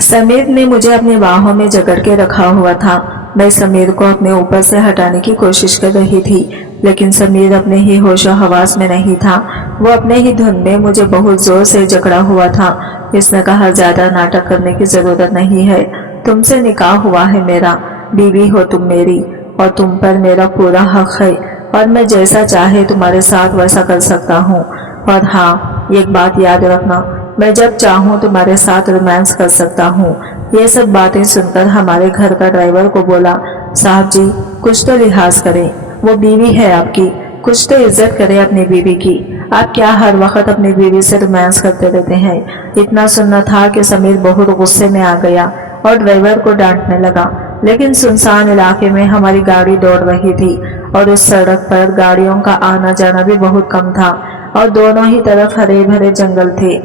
समीर ने मुझे अपनी बाहों में जकड़ के रखा हुआ था। मैं समीर को अपने ऊपर से हटाने की कोशिश कर रही थी, लेकिन समीर अपने ही होशो हवास में नहीं था। वो अपने ही धुन में मुझे बहुत जोर से जकड़ा हुआ था। इसने कहा, ज्यादा नाटक करने की जरूरत नहीं है, तुमसे निकाह हुआ है मेरा, बीवी हो तुम मेरी, और तुम पर मेरा पूरा हक है, और मैं जैसा चाहे तुम्हारे साथ वैसा कर सकता हूँ। और हाँ, एक बात याद रखना, मैं जब चाहूँ तुम्हारे साथ रोमांस कर सकता हूँ। ये सब बातें सुनकर हमारे घर का ड्राइवर को बोला, साहब जी कुछ तो लिहाज करें, वो बीवी है आपकी, कुछ तो इज्जत करें अपनी बीवी की। आप क्या हर वक्त अपनी बीवी से रोमांस करते रहते हैं। इतना सुनना था कि समीर बहुत गुस्से में आ गया और ड्राइवर को डांटने लगा। लेकिन सुनसान इलाके में हमारी गाड़ी दौड़ रही थी और उस सड़क पर गाड़ियों का आना जाना भी बहुत कम था और दोनों ही तरफ हरे भरे जंगल थे।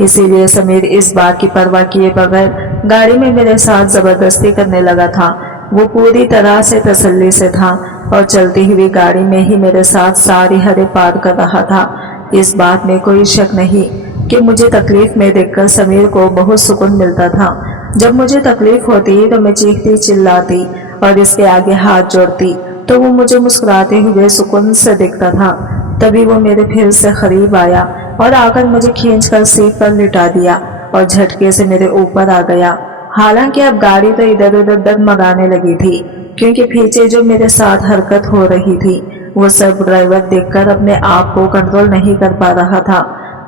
इसीलिए समीर इस बात की परवाह किए बगैर गाड़ी में मेरे साथ जबरदस्ती करने लगा था। वो पूरी तरह से तसल्ली से था और चलती हुई गाड़ी में ही मेरे साथ सारी हदें पार कर रहा था। इस बात में कोई शक नहीं कि मुझे तकलीफ में देखकर समीर को बहुत सुकून मिलता था। जब मुझे तकलीफ होती तो मैं चीखती चिल्लाती और इसके आगे हाथ जोड़ती तो वो मुझे मुस्कुराते हुए सुकून से देखता था। तभी वो मेरे फिर से करीब आया और आकर मुझे खींचकर सीट पर लिटा दिया और झटके से मेरे ऊपर आ गया। हालांकि अब गाड़ी तो इधर उधर डगमगाने लगी थी, क्योंकि पीछे जो मेरे साथ हरकत हो रही थी वो सब ड्राइवर देखकर अपने आप को कंट्रोल नहीं कर पा रहा था।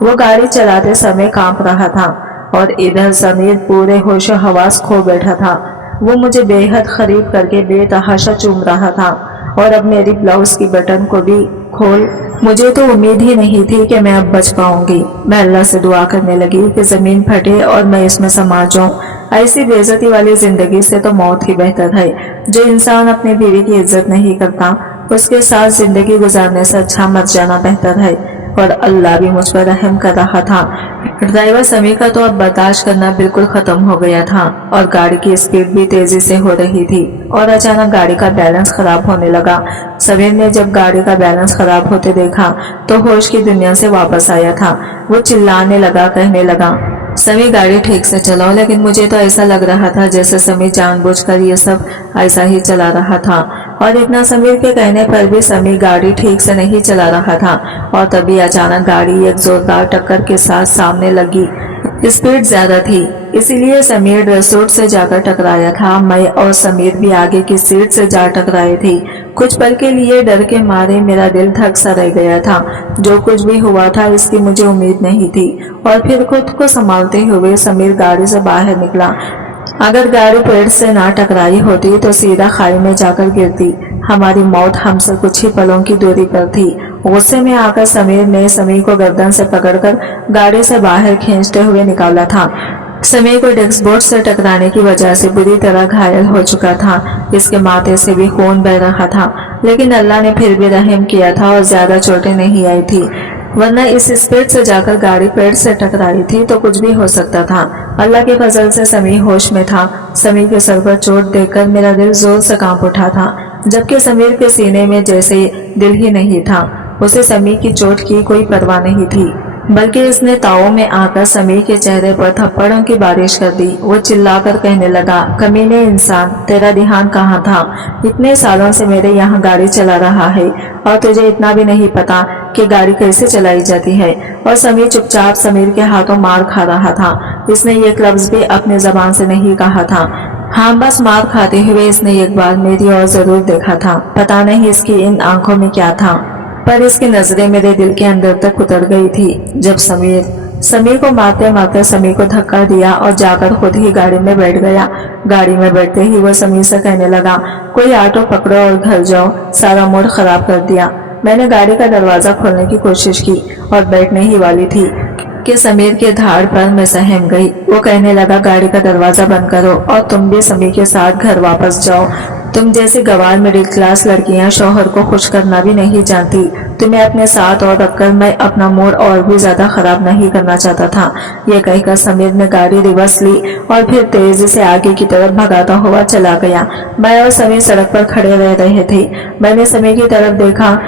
वो गाड़ी चलाते समय कांप रहा था और इधर समीर पूरे होशो हवास खो बैठा था। वो मुझे बेहद करीब करके बेतहाशा चूम रहा था और अब मेरी ब्लाउज की बटन को भी खोल। मुझे तो उम्मीद ही नहीं थी कि मैं अब बच पाऊंगी। मैं अल्लाह से दुआ करने लगी कि जमीन फटे और मैं इसमें समा जाऊं। ऐसी बेइज्जती वाली जिंदगी से तो मौत ही बेहतर है। जो इंसान अपनी बीवी की इज्जत नहीं करता उसके साथ जिंदगी गुजारने से अच्छा मर जाना बेहतर है। और अल्लाह भी मुझ पर रहम कर रहा था। ड्राइवर समीर का तो अब बर्दाश्त करना बिल्कुल खत्म हो गया था और गाड़ी की स्पीड भी तेजी से हो रही थी और अचानक गाड़ी का बैलेंस खराब होने लगा। समीर ने जब गाड़ी का बैलेंस खराब होते देखा तो होश की दुनिया से वापस आया था। वो चिल्लाने लगा, कहने लगा, समीर गाड़ी ठीक से चलाओ। लेकिन मुझे तो ऐसा लग रहा था जैसे समीर जानबूझकर ये सब ऐसा ही चला रहा था और इतना समीर के कहने पर भी समीर गाड़ी ठीक से नहीं चला रहा था। और तभी अचानक गाड़ी एक जोरदार टक्कर के साथ सामने लगी। स्पीड ज्यादा थी, इसीलिए समीर ड्रेसरूट से जाकर टकराया था। मैं और समीर भी आगे की सीट से जा टकराए थे। कुछ पल के लिए डर के मारे मेरा दिल धक सा रह गया था। जो कुछ भी हुआ था इसकी मुझे उम्मीद नहीं थी। और फिर खुद को संभालते हुए समीर गाड़ी से बाहर निकला। अगर गाड़ी पेड़ से ना टकराई होती तो सीधा खाई में जाकर गिरती। हमारी मौत हमसे कुछ ही पलों की दूरी पर थी। गुस्से में आकर समीर ने समीर को गर्दन से पकड़कर गाड़ी से बाहर खींचते हुए निकाला था। समीर को डैशबोर्ड से टकराने की वजह से बुरी तरह घायल हो चुका था। इसके माथे से भी खून बह रहा था, लेकिन अल्लाह ने फिर भी रहम किया था और ज्यादा चोटें नहीं आई थी। वरना इस स्पीड से जाकर गाड़ी पेड़ से टकराई थी तो कुछ भी हो सकता था। अल्लाह के फजल से समीर होश में था। समीर के सर पर चोट देखकर मेरा दिल जोर से कांप उठा था, जबकि समीर के सीने में जैसे दिल ही नहीं था। उसे समीर की चोट की कोई परवाह नहीं थी, बल्कि उसने ताव में आकर समीर के चेहरे पर थप्पड़ों की बारिश कर दी। वो चिल्लाकर कहने लगा, कमीने इंसान, तेरा ध्यान कहाँ था? इतने सालों से मेरे यहाँ गाड़ी चला रहा है और तुझे इतना भी नहीं पता कि गाड़ी कैसे चलाई जाती है। और समीर चुपचाप समीर के हाथों मार खा रहा था। इसने एक लफ्ज भी अपने जबान से नहीं कहा था। हाँ, बस मार खाते हुए इसने एक बार मेरी ओर जरूर देखा था। पता नहीं इसकी इन आंखों में क्या था, पर इसकी नजरें मेरे दिल के अंदर तक उतर गई थी। जब समीर को मारते मारते समीर को धक्का दिया और जाकर खुद ही गाड़ी में बैठ गया। गाड़ी में बैठते ही वो समीर से कहने लगा, कोई ऑटो पकड़ो और घर जाओ, सारा मूड खराब कर दिया। मैंने गाड़ी का दरवाजा खोलने की कोशिश की और बैठने ही वाली थी कि समीर के धाड़ पर मैं सहम गई। वो कहने लगा, गाड़ी का दरवाजा बंद करो और तुम भी समीर के साथ घर वापस जाओ। तुम जैसी गंवार मिडिल क्लास लड़कियां शौहर को खुश करना भी नहीं जानती। तुम्हें अपने साथ और रखकर मैं अपना मूड और भी ज्यादा खराब नहीं करना चाहता था। ये कहकर समीर ने गाड़ी रिवर्स ली और फिर तेजी से आगे की तरफ भगाता हुआ चला गया। मैं और समीर सड़क पर खड़े रह रहे थे। मैंने समीर की तरफ देखा।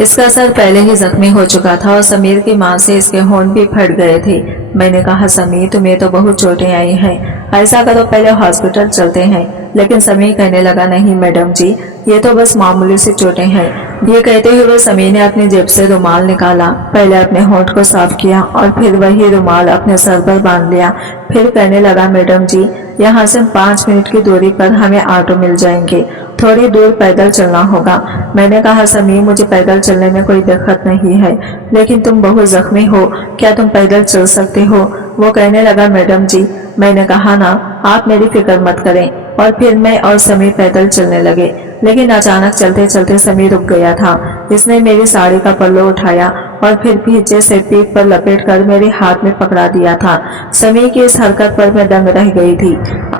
इसका सर पहले ही जख्मी हो चुका था और समीर की मां से इसके होंठ भी फट गए थे। मैंने कहा, समीर तुम्हें तो बहुत चोटें आई हैं। ऐसा करो पहले हॉस्पिटल चलते हैं। लेकिन समीर कहने लगा, नहीं मैडम जी, ये तो बस मामूली सी चोटें हैं। ये कहते हुए समीर ने अपनी जेब से रुमाल निकाला, पहले अपने होंठ को साफ किया और फिर वही रुमाल अपने सर पर बांध लिया। फिर कहने लगा, मैडम जी, यहाँ से 5 मिनट की दूरी पर हमें ऑटो मिल जाएंगे, थोड़ी दूर पैदल चलना होगा। मैंने कहा, समीर मुझे पैदल चलने में कोई दिक्कत नहीं है, लेकिन तुम बहुत जख्मी हो, क्या तुम पैदल चल सकते हो? वो कहने लगा, मैडम जी, मैंने कहा ना, आप मेरी फिक्र मत करें। और फिर मैं और समीर पैदल चलने लगे। लेकिन अचानक चलते चलते समीर रुक गया था। इसने मेरी साड़ी का पल्लू उठाया और फिर पीछे से पीठ पर लपेटकर मेरे हाथ में पकड़ा दिया था। समीर की इस हरकत पर मैं दंग रह गई थी।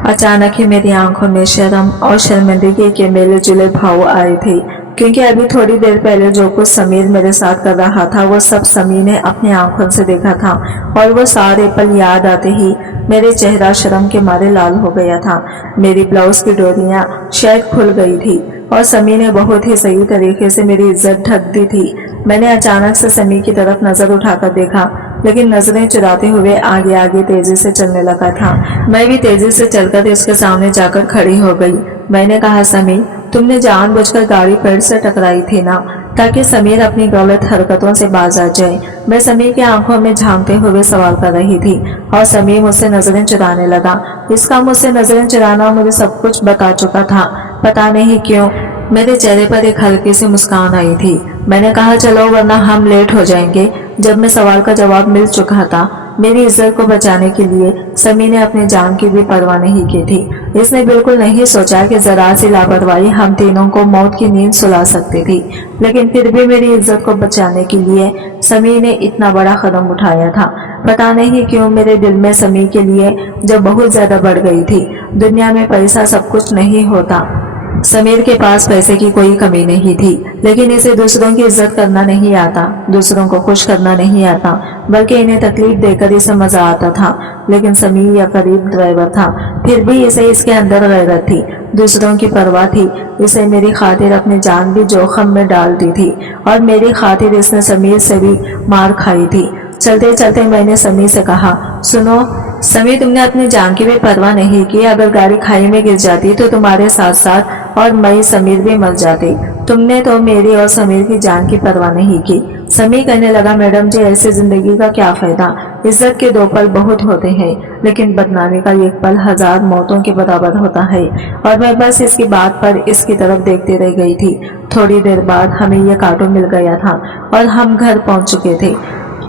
अचानक ही मेरी आंखों में शर्म और शर्मिंदगी के मेले जुले भाव आए थे, क्योंकि अभी थोड़ी देर पहले जो कुछ समीर मेरे साथ कर रहा था वो सब समीर ने अपनी आंखों से देखा था। और वो सारे पल याद आते ही मेरे चेहरा शर्म के मारे लाल हो गया था। मेरी ब्लाउज की डोरियां शायद खुल गई थी और समीर ने बहुत ही सही तरीके से मेरी इज्जत ढक दी थी। मैंने अचानक से समीर की तरफ नजर उठाकर देखा, लेकिन नजरें चुराते हुए आगे आगे तेजी से चलने लगा था। मैं भी तेजी से चलकर उसके सामने जाकर खड़ी हो गई। मैंने कहा, समीर, तुमने जानबूझकर गाड़ी पेड़ से टकराई थी ना, ताकि समीर अपनी गलत हरकतों से बाज आ जाए। मैं समीर की आंखों में झांकते हुए सवाल कर रही थी और समीर मुझसे नजरें चुराने लगा। इसका मुझसे नजरें चुराना मुझे सब कुछ बता चुका था। पता नहीं क्यों मेरे चेहरे पर एक हल्की सी मुस्कान आई थी। मैंने कहा, चलो वरना हम लेट हो जाएंगे। जब मैं सवाल का जवाब मिल चुका था, मेरी इज्जत को बचाने के लिए समीर ने अपनी जान की भी परवाह नहीं की थी। इसने बिल्कुल नहीं सोचा कि जरा सी लापरवाही हम तीनों को मौत की नींद सुला सकती थी। लेकिन फिर भी मेरी इज्जत को बचाने के लिए समीर ने इतना बड़ा कदम उठाया था। पता नहीं क्यों मेरे दिल में समीर के लिए जब बहुत ज्यादा बढ़ गई थी। दुनिया में पैसा सब कुछ नहीं होता। समीर के पास पैसे की कोई कमी नहीं थी, लेकिन इसे दूसरों की इज्जत करना नहीं आता, दूसरों को खुश करना नहीं आता, बल्कि इन्हें तकलीफ देकर इसे मजा आता था। लेकिन समीर या करीब ड्राइवर था, फिर भी इसे इसके अंदर गैरत थी, दूसरों की परवाह थी। इसे मेरी खातिर अपनी जान भी जोखम में डाल दी थी और मेरी खातिर इसने समीर से भी मार खाई थी। चलते चलते मैंने समीर से कहा, सुनो समीर, तुमने अपनी जान की भी परवाह नहीं की। अगर गाड़ी खाई में गिर जाती तो तुम्हारे साथ साथ और मैं समीर भी मर जाते। तुमने तो मेरी और समीर की जान की परवाह नहीं की। समीर कहने लगा, मैडम जी, ऐसी जिंदगी का क्या फायदा? इज्जत के 2 पल बहुत होते हैं, लेकिन बदनामी का 1 पल 1000 मौतों के बराबर होता है। और मैं बस इसकी बात पर इसकी तरफ देखती रह गई थी। थोड़ी देर बाद हमें यह ऑटो मिल गया था और हम घर पहुंच चुके थे।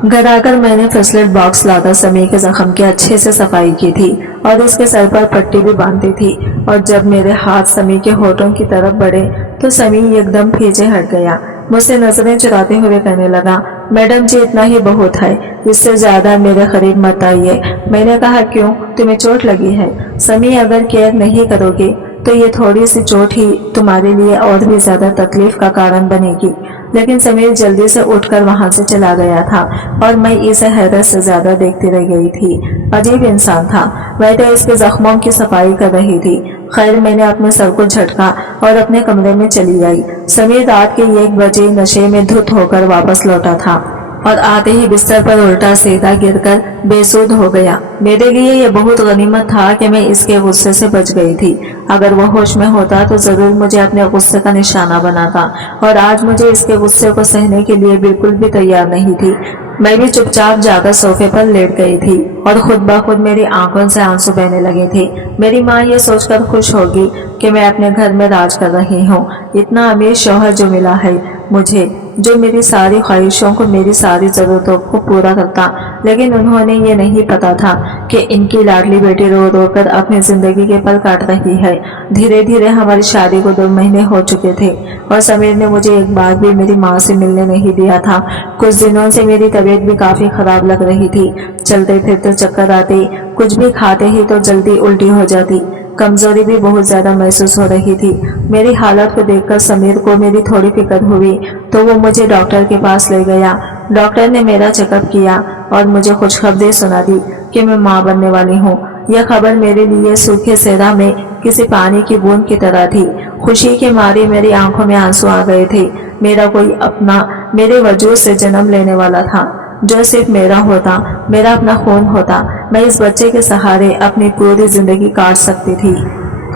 घर आकर मैंने फर्स्ट एड बॉक्स लाकर समीर के जख्म की अच्छे से सफाई की थी और उसके सर पर पट्टी भी बांधी थी। और जब मेरे हाथ समीर के होठों की तरफ बढ़े तो समीर एकदम पीछे हट गया। मुझसे नजरें चुराते हुए कहने लगा, मैडम जी, इतना ही बहुत है, इससे ज्यादा मेरे करीब मत आइए। मैंने कहा, क्यों, तुम्हें चोट लगी है? समीर, अगर केयर नहीं करोगे तो ये थोड़ी सी चोट ही तुम्हारे लिए और भी ज्यादा तकलीफ का कारण बनेगी। लेकिन समीर जल्दी से उठकर वहां से चला गया था और मैं इसे हैरत से ज्यादा देखती रह गई थी। अजीब इंसान था। मैं तो इसके जख्मों की सफाई कर रही थी। खैर, मैंने अपने सर को झटका और अपने कमरे में चली आई। समीर रात के 1 बजे नशे में धुत होकर वापस लौटा था और आते ही बिस्तर पर उल्टा सीधा गिरकर बेसुध हो गया। मेरे लिए यह बहुत गनीमत था कि मैं इसके गुस्से से बच गई थी। अगर वो होश में होता तो जरूर मुझे अपने गुस्से का निशाना बनाता, और आज मुझे इसके गुस्से को सहने के लिए बिल्कुल भी तैयार नहीं थी। मैं भी चुपचाप जाकर सोफे पर लेट गई थी और खुद ब खुद मेरी आंखों से आंसू बहने लगे थे। मेरी माँ ये सोचकर खुश होगी कि मैं अपने घर में राज कर रही हूँ। इतना अमीर शौहर जो मिला है मुझे, जो मेरी सारी ख्वाहिशों को, मेरी सारी जरूरतों को पूरा करता। लेकिन उन्होंने ये नहीं पता था कि इनकी लाडली बेटी रो रो कर अपनी जिंदगी के पल काट रही है। धीरे धीरे हमारी शादी को 2 महीने हो चुके थे और समीर ने मुझे एक बार भी मेरी माँ से मिलने नहीं दिया था। कुछ दिनों से मेरी तबीयत भी काफी खराब लग रही थी। चलते फिरते चक्कर आते, कुछ भी खाते ही तो जल्दी उल्टी हो जाती। कमजोरी भी बहुत ज्यादा महसूस हो रही थी। मेरी हालत को देखकर समीर को मेरी थोड़ी फिक्र हुई तो वो मुझे डॉक्टर के पास ले गया। डॉक्टर ने मेरा चेकअप किया और मुझे खुशखबरी सुना दी कि मैं माँ बनने वाली हूँ। यह खबर मेरे लिए सूखे सेहरा में किसी पानी की बूंद की तरह थी। खुशी के मारे मेरी आंखों में आंसू आ गए थे। मेरा कोई अपना मेरे वजूद से जन्म लेने वाला था। जो सिर्फ मेरा होता, मेरा अपना खून होता, मैं इस बच्चे के सहारे अपनी पूरी जिंदगी काट सकती थी।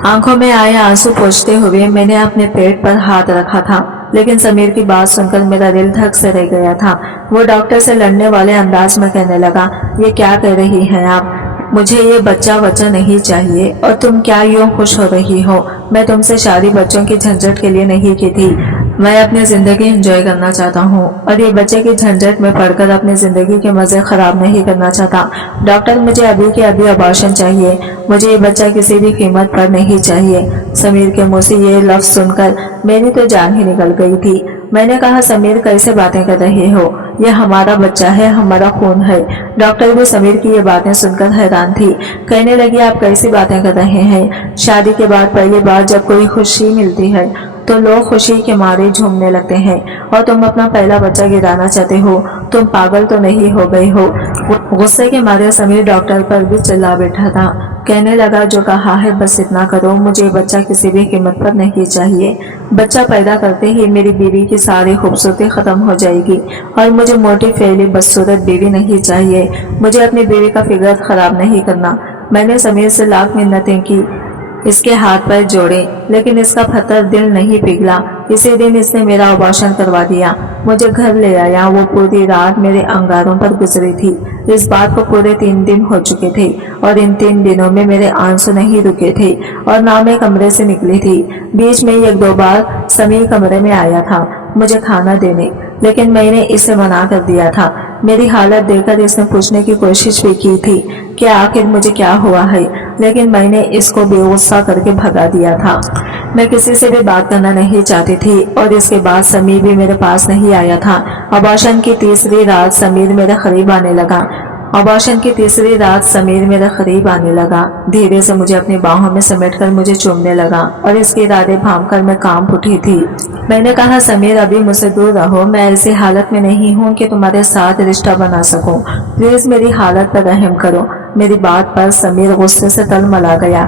आंखों में आए आंसू पोंछते हुए मैंने अपने पेट पर हाथ रखा था, लेकिन समीर की बात सुनकर मेरा दिल धक से रह गया था। वो डॉक्टर से लड़ने वाले अंदाज में कहने लगा, ये क्या कह रही हैं आप? मुझे ये बच्चा नहीं चाहिए, और तुम क्या यूं खुश हो रही हो? मैं तुमसे शादी बच्चों की झंझट के लिए नहीं की थी। मैं अपनी जिंदगी एंजॉय करना चाहता हूँ, और ये बच्चे की झंझट में पड़कर अपनी जिंदगी के मजे खराब नहीं करना चाहता। डॉक्टर, मुझे अभी के अभी अबॉर्शन चाहिए। मुझे ये बच्चा किसी भी कीमत पर नहीं चाहिए। समीर के मुंह से ये लफ्ज सुनकर मेरी तो जान ही निकल गई थी। मैंने कहा, समीर कैसे बातें कर रहे हो? यह हमारा बच्चा है, हमारा खून है। डॉक्टर भी समीर की ये बातें सुनकर हैरान थी। कहने लगी, आप कैसी बातें कर रहे हैं? शादी के बाद पहली बार जब कोई खुशी मिलती है तो लोग खुशी के मारे झूमने लगते हैं, और तुम अपना पहला बच्चा गिराना चाहते हो? तुम पागल तो नहीं हो गई हो? गुस्से के मारे समीर डॉक्टर पर भी चिल्ला बैठा था। कहने लगा, जो कहा है बस इतना करो, मुझे बच्चा किसी भी कीमत पर नहीं चाहिए। बच्चा पैदा करते ही मेरी बीवी की सारी खूबसूरती खत्म हो जाएगी, और मुझे मोटी फैली बदसूरत बीवी नहीं चाहिए। मुझे अपनी बीवी का फिगर खराब नहीं करना। मैंने समीर से लाख मिन्नतें की, इसके हाथ पैर जोड़े, लेकिन इसका पत्थर दिल नहीं पिघला। इसी दिन इसने मेरा अबॉर्शन करवा दिया, मुझे घर ले आया। वो पूरी रात मेरे अंगारों पर गुजरी थी। इस बात को पूरे 3 दिन हो चुके थे, और इन 3 दिनों में मेरे आंसू नहीं रुके थे, और ना मैं कमरे से निकली थी। बीच में 1-2 बार समीर कमरे में आया था मुझे खाना देने, लेकिन मैंने इसे मना कर दिया था। मेरी हालत देखकर इसने पूछने की कोशिश भी की थी कि आखिर मुझे क्या हुआ है, लेकिन मैंने इसको बेगुस्सा करके भगा दिया था। मैं किसी से भी बात करना नहीं चाहती थी, और इसके बाद समीर भी मेरे पास नहीं आया था। अबॉर्शन की तीसरी रात समीर मेरे करीब आने लगा। धीरे से मुझे अपनी बाहों में समेटकर मुझे चूमने लगा, और इसके इरादे भांपकर मैं कांप उठी थी। मैंने कहा, समीर अभी मुझसे दूर रहो, मैं ऐसी हालत में नहीं हूँ कि तुम्हारे साथ रिश्ता बना सकूं। प्लीज मेरी हालत पर रहम करो। मेरी बात पर समीर गुस्से से तलमला गया।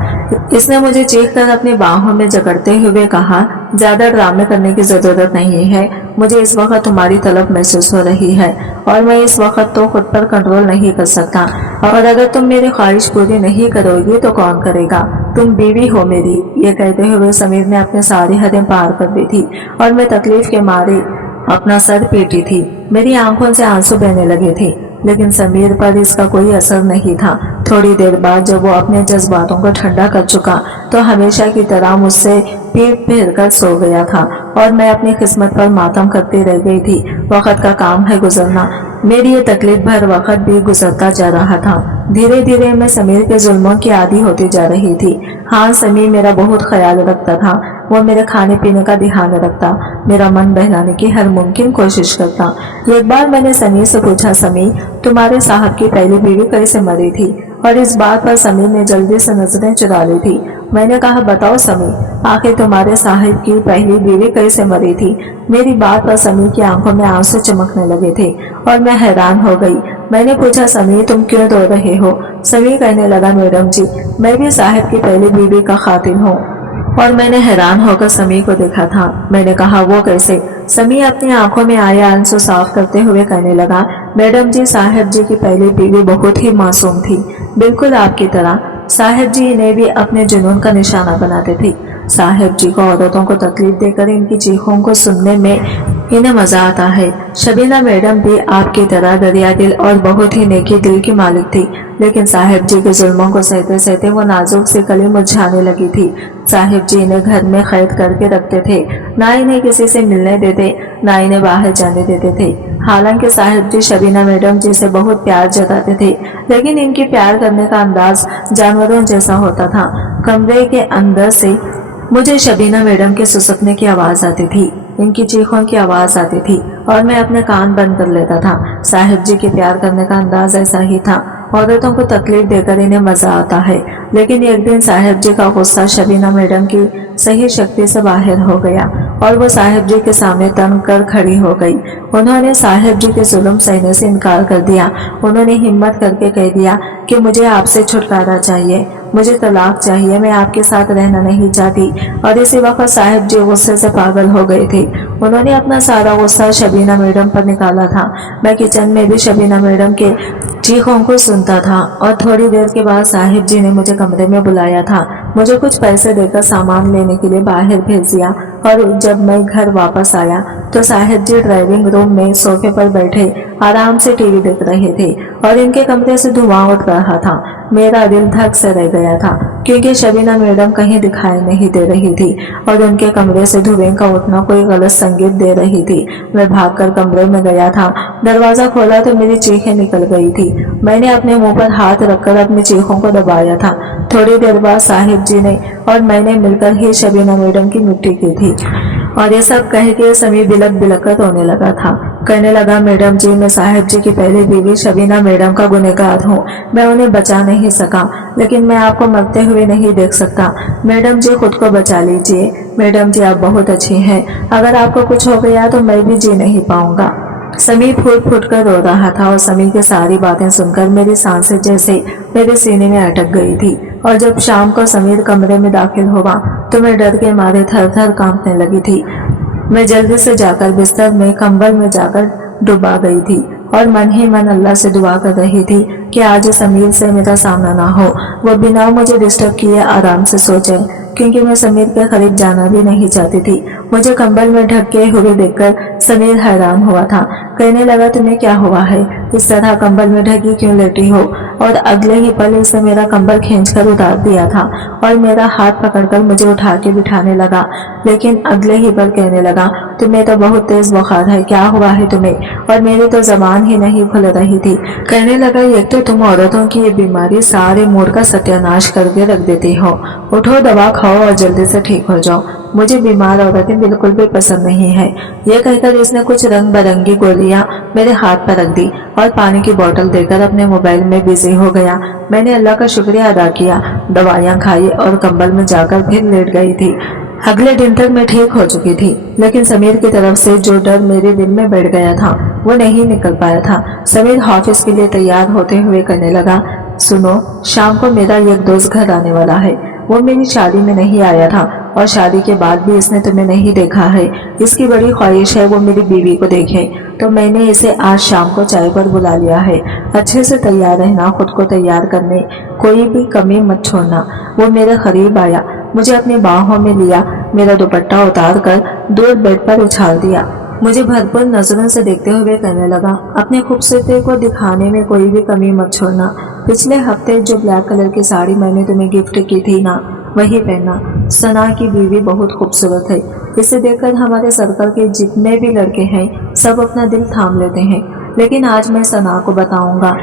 इसने मुझे चीखकर अपनी बाहों में जकड़ते हुए कहा, ज्यादा ड्रामे करने की जरूरत नहीं है। मुझे इस वक्त तुम्हारी तलब महसूस हो रही है, और मैं इस वक्त तो खुद पर कंट्रोल नहीं कर सकता, और अगर तुम मेरी ख्वाहिश पूरी नहीं करोगी तो कौन करेगा? तुम बीवी हो मेरी। ये कहते हुए समीर ने अपनी सारी हदें पार कर दी थी, और मैं तकलीफ के मारे अपना सर पीटी थी। मेरी आंखों से आंसू बहने लगे थे, लेकिन समीर पर इसका कोई असर नहीं था। थोड़ी देर बाद जब वो अपने जज्बातों को ठंडा कर चुका तो हमेशा की तरह मुझसे पीठ फेर कर सो गया था, और मैं अपनी किस्मत पर मातम करती रह गई थी। वक्त का काम है गुजरना। मेरी ये तकलीफ भर वक्त भी गुजरता जा रहा था। धीरे धीरे मैं समीर के जुल्मों की आदी होती जा रही थी। हाँ, समीर मेरा बहुत ख्याल रखता था। वो मेरे खाने पीने का ध्यान रखता, मेरा मन बहलाने की हर मुमकिन कोशिश करता। एक बार मैंने समीर से पूछा, समीर तुम्हारे साहब की पहली बीवी कैसे मरी थी? और इस बात पर समीर ने जल्दी से नजरें चुरा ली थी। मैंने कहा, बताओ समीर, आखिर तुम्हारे साहिब की पहली बीवी कैसे मरी थी? मेरी बात पर समीर की आंखों में आंसू चमकने लगे थे, और मैं हैरान हो गई। मैंने पूछा, समीर तुम क्यों रो रहे हो? समीर कहने लगा, मैडम जी, मैं भी साहिब की पहली बीवी का खातिन हूँ। और मैंने हैरान होकर समीर को देखा था। मैंने कहा, वो कैसे? समीर अपनी आंखों में आए आंसू साफ करते हुए कहने लगा, मैडम जी, साहिब जी की पहली बीवी बहुत ही मासूम थी, बिल्कुल आपकी तरह। साहिब जी इन्हें भी अपने जुनून का निशाना बनाते थे। साहिब जी को औरतों को तकलीफ देकर इनकी चीखों को सुनने में इन्हें मजा आता है। शबीना मैडम भी आपकी तरह दरिया दिल और बहुत ही नेकी दिल की मालिक थी, लेकिन साहिब जी के जुल्मों को सहते सहते वो नाजुक सी कली मुरझाने लगी थी। साहिब जी इन्हें घर में कैद करके रखते थे, ना इन्हें किसी से मिलने देते, ना इन्हें बाहर जाने देते थे। हालांकि साहिब जी शबीना मैडम जी से बहुत प्यार जताते थे, लेकिन इनकी प्यार करने का अंदाज जानवरों जैसा होता था। कमरे के अंदर से मुझे शबीना मैडम के सुसकने की आवाज आती थी, इनकी चीखों की आवाज आती थी, और मैं अपने कान बंद कर लेता था। साहिब जी के प्यार करने का अंदाज ऐसा ही था। औरतों को तकलीफ देकर इन्हें मजा आता है, लेकिन एक दिन साहिब जी का गुस्सा शबीना मैडम की सही शक्ति से बाहर हो गया। और वो साहिब जी के सामने तन कर खड़ी हो गई। उन्होंने साहिब जी के जुल्म सहने से इनकार कर दिया। उन्होंने हिम्मत करके कह दिया कि मुझे आपसे छुटकारा चाहिए, मुझे तलाक चाहिए, मैं आपके साथ रहना नहीं चाहती। और इसी वक्त साहिब जी गुस्से से पागल हो गए थे। उन्होंने अपना सारा गुस्सा शबीना मैडम पर निकाला था। मैं किचन में भी शबीना मैडम के चीखों को सुनता था और थोड़ी देर के बाद साहिब जी ने मुझे कमरे में बुलाया था। मुझे कुछ पैसे देकर सामान लेने के लिए बाहर भेज दिया और जब मैं घर वापस आया तो साहिब जी ड्राइविंग रूम में सोफे पर बैठे आराम से टीवी देख रहे थे और इनके कमरे से धुआं उठ रहा था। मेरा दिल धक से रह गया था क्योंकि शबीना मैडम कहीं दिखाई नहीं दे रही थी और उनके कमरे से धुएं का उठना कोई गलत संकेत दे रही थी। मैं भागकर कमरे में गया था। दरवाजा खोला तो मेरी चीखें निकल गई थी। मैंने अपने मुंह पर हाथ रखकर अपनी चीखों को दबाया था। थोड़ी देर बाद साहिब जी ने और मैंने मिलकर ही शबीना मैडम की मिट्टी की थी और ये सब कह के समी बिलक बिलक कर रोने लगा था। कहने लगा, मैडम जी, मैं साहिब जी की पहली बीवी शबीना मैडम का गुनहगार हूँ। मैं उन्हें बचा नहीं सका, लेकिन मैं आपको मरते हुए नहीं देख सकता। मैडम जी, खुद को बचा लीजिए। मैडम जी, आप बहुत अच्छी हैं। अगर आपको कुछ हो गया तो मैं भी जी नहीं पाऊंगा। समी फूट फूट कर रो रहा था और समी की सारी बातें सुनकर मेरी सांसें जैसे मेरे सीने में अटक गई थी। और जब शाम को समीर कमरे में दाखिल हुआ तो मैं डर के मारे थर थर कांपने लगी थी। मैं जल्दी से जाकर बिस्तर में कंबल में जाकर डुबा गई थी और मन ही मन अल्लाह से दुआ कर रही थी कि आज समीर से मेरा सामना ना हो, वो बिना मुझे डिस्टर्ब किए आराम से सो जाए, क्योंकि मैं समीर के करीब जाना भी नहीं चाहती थी। मुझे कंबल में ढके हुए देखकर समीर हैरान हुआ था। कहने लगा, तुम्हें क्या हुआ है? इस तरह कंबल में ढकी क्यों लेटी हो? और अगले ही पल उसने मेरा कंबल खींचकर उतार दिया था और मेरा हाथ पकड़कर मुझे उठा के बिठाने लगा। लेकिन अगले ही पल कहने लगा, तुम्हें तो बहुत तेज बुखार है, क्या हुआ है तुम्हें? और मेरी तो जबान ही नहीं खुल रही थी। कहने लगा, एक तो तुम औरतों की ये बीमारी सारे मूड का सत्यानाश करके रख देती हो। उठो, दवा खाओ और जल्दी से ठीक हो जाओ। मुझे बीमार औरतें बिल्कुल भी पसंद नहीं है। यह कहकर इसने कुछ रंग बिरंगी गोलियां मेरे हाथ पर रख दी और पानी की बोतल देकर अपने मोबाइल में बिजी हो गया। मैंने अल्लाह का शुक्रिया अदा किया, दवाइयां खाई और कंबल में जाकर फिर लेट गई थी। अगले दिन तक मैं ठीक हो चुकी थी, लेकिन समीर की तरफ से जो डर मेरे दिल में बैठ गया था वो नहीं निकल पाया था। समीर ऑफिस के लिए तैयार होते हुए कहने लगा, सुनो, शाम को मेरा एक दोस्त घर आने वाला है। वो मेरी शादी में नहीं आया था और शादी के बाद भी इसने तुम्हें नहीं देखा है। इसकी बड़ी ख्वाहिश है वो मेरी बीवी को देखे, तो मैंने इसे आज शाम को चाय पर बुला लिया है। अच्छे से तैयार रहना, खुद को तैयार करने कोई भी कमी मत छोड़ना। वो मेरे करीब आया, मुझे अपनी बाहों में लिया, मेरा दुपट्टा उतार कर दूर बेड पर उछाल दिया। मुझे भरपूर नजरों से देखते हुए कहने लगा, अपनी खूबसूरती को दिखाने में कोई भी कमी मत छोड़ना। पिछले हफ्ते जो ब्लैक कलर की साड़ी मैंने तुम्हें गिफ्ट की थी ना, वही पहनना। सना की बीवी बहुत खूबसूरत है। इसे देखकर हमारे सर्कल के जितने भी लड़के हैं सब अपना दिल थाम लेते हैं। लेकिन आज मैं सना को बताऊंगा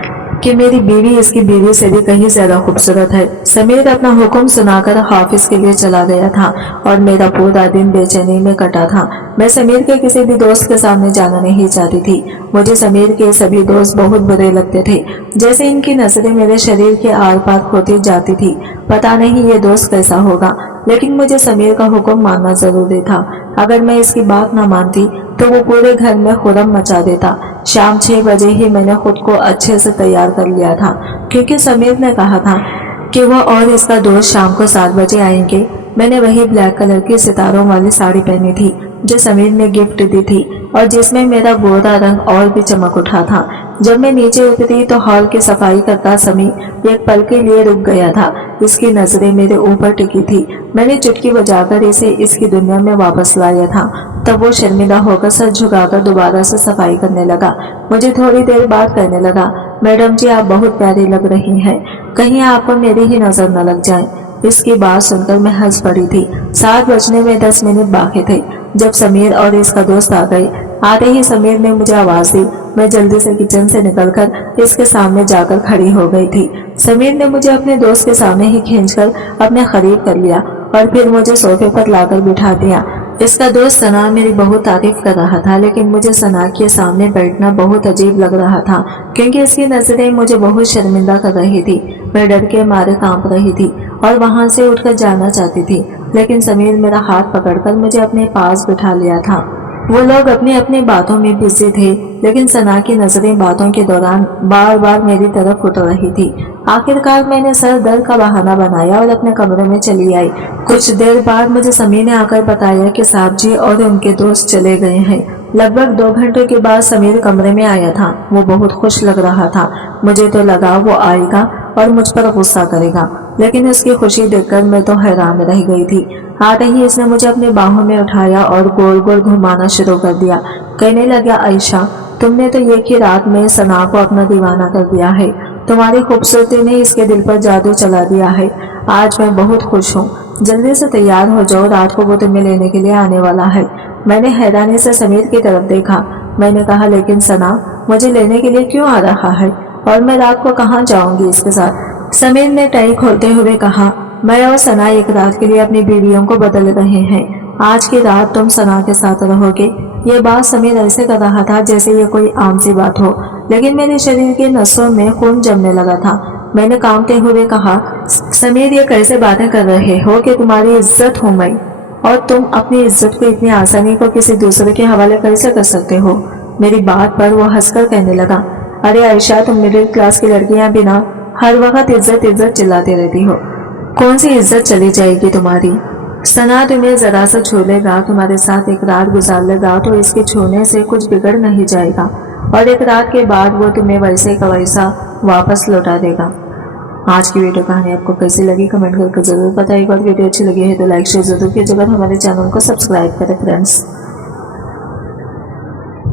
कि मेरी बीवी इसकी बीवी से भी कहीं ज्यादा खूबसूरत है। समीर अपना हुक्म सुनाकर ऑफिस के लिए चला गया था और मेरा पूरा दिन बेचैनी में कटा था। मैं समीर के किसी भी दोस्त के सामने जाना नहीं चाहती थी। मुझे समीर के सभी दोस्त बहुत बुरे लगते थे, जैसे इनकी नजरें मेरे शरीर के आर पार होती जाती थी। पता नहीं ये दोस्त कैसा होगा, लेकिन मुझे समीर का हुक्म मानना जरूरी था। अगर मैं इसकी बात न मानती तो वो पूरे घर में खुरम मचा देता। शाम 6 बजे ही मैंने खुद को अच्छे से तैयार कर लिया था, क्योंकि समीर ने कहा था कि वह और इसका दोस्त शाम को 7 बजे आएंगे। मैंने वही ब्लैक कलर की सितारों वाली साड़ी पहनी थी जो समीर ने गिफ्ट दी थी और जिसमें मेरा गोरा रंग और भी चमक उठा था। जब मैं नीचे उतरी तो हॉल की सफाई करता समीर एक पल के लिए रुक गया था। इसकी नजरें मेरे ऊपर टिकी थी। मैंने चुटकी बजाकर इसे इसकी दुनिया में वापस लाया था। तब वो शर्मिंदा होकर सर झुकाकर दोबारा से सफाई करने लगा। मुझे थोड़ी देर बाद कहने लगा, मैडम जी, आप बहुत प्यारी लग रही हैं, कहीं आपको मेरी ही नजर न लग जाए। इसकी बात सुनकर मैं हंस पड़ी थी। 7 बजने में 10 मिनट बाकी थे जब समीर और इसका दोस्त आ गए। आते ही समीर ने मुझे आवाज दी। मैं जल्दी से किचन से निकलकर इसके सामने जाकर खड़ी हो गई थी। समीर ने मुझे अपने दोस्त के सामने ही खींचकर अपने करीब कर लिया और फिर मुझे सोफे पर लाकर बिठा दिया। इसका दोस्त सना मेरी बहुत तारीफ कर रहा था, लेकिन मुझे सना के सामने बैठना बहुत अजीब लग रहा था, क्योंकि इसकी नजरें मुझे बहुत शर्मिंदा कर रही थी। मैं डर के मारे कांप रही थी और वहां से उठकर जाना चाहती थी। لیکن سمیر میرا ہاتھ پکڑ کر مجھے اپنے پاس بٹھا لیا تھا۔ وہ لوگ اپنی اپنی باتوں میں بزی تھے، لیکن ثنا کی نظریں باتوں کے دوران بار بار میری طرف اٹھ رہی تھی۔ آخرکار میں نے سر درد کا بہانہ بنایا اور اپنے کمرے میں چلی آئی۔ کچھ دیر بعد مجھے سمیر نے آ کر بتایا کہ صاحب جی اور ان کے دوست چلے گئے ہیں۔ لگ بھگ 2 گھنٹوں کے بعد سمیر کمرے میں آیا تھا۔ وہ بہت خوش لگ رہا تھا۔ مجھے تو لگا وہ آئے گا اور مجھ پر غصہ کرے گا، لیکن اس کی خوشی دیکھ کر میں تو حیران رہ گئی تھی۔ آتے ہی اس نے مجھے اپنی باہوں میں اٹھایا اور گول گول گھمانا شروع کر دیا۔ کہنے لگا، عائشہ تم نے تو ایک ہی رات میں ثنا کو اپنا دیوانہ کر دیا ہے۔ تمہاری خوبصورتی نے اس کے دل پر جادو چلا دیا ہے۔ آج میں بہت خوش ہوں۔ جلدی سے تیار ہو جاؤ، رات کو وہ تمہیں لینے کے لیے آنے والا ہے۔ میں نے حیرانی سے سمیر کی طرف دیکھا۔ میں نے کہا، لیکن ثنا مجھے لینے کے لیے کیوں آ رہا ہے اور میں رات کو کہاں جاؤں گی اس کے ساتھ؟ سمیر نے ٹائی کھولتے ہوئے کہا، میں اور ثنا ایک رات کے لیے اپنی بیویوں کو بدل رہے ہیں۔ آج کی رات تم ثنا کے ساتھ رہو گے۔ یہ بات سمیر ایسے کر رہا تھا جیسے یہ کوئی عام سی بات ہو، لیکن میرے شریر کے نسوں میں خون جمنے لگا تھا۔ میں نے کانپتے ہوئے کہا، سمیر یہ کیسے باتیں کر رہے ہو کہ تمہاری عزت ہوں میں، اور تم اپنی عزت کو اتنی آسانی کو کسی دوسرے کے حوالے کیسے کر سکتے ہو؟ میری بات پر وہ ہنس کر کہنے لگا، ارے عائشہ تم مڈل کلاس کی لڑکیاں بنا ہر وقت عزت عزت چلاتی رہتی ہو۔ کون سی عزت چلی جائے گی تمہاری؟ ثنا تمہیں ذرا سا چھو لے گا، تمہارے ساتھ ایک رات گزار لے گا تو اس کے چھونے سے کچھ بگڑ نہیں جائے گا، اور ایک رات کے بعد وہ تمہیں ویسے کا ویسا واپس لوٹا دے گا۔ آج کی ویڈیو کہانی آپ کو کیسی لگی کمنٹ کر کے ضرور بتائیے گا، اور ویڈیو اچھی لگی ہے تو لائک شیئر ضرور کیجیے گا، ہمارے چینل کو سبسکرائب کریں فرینڈس۔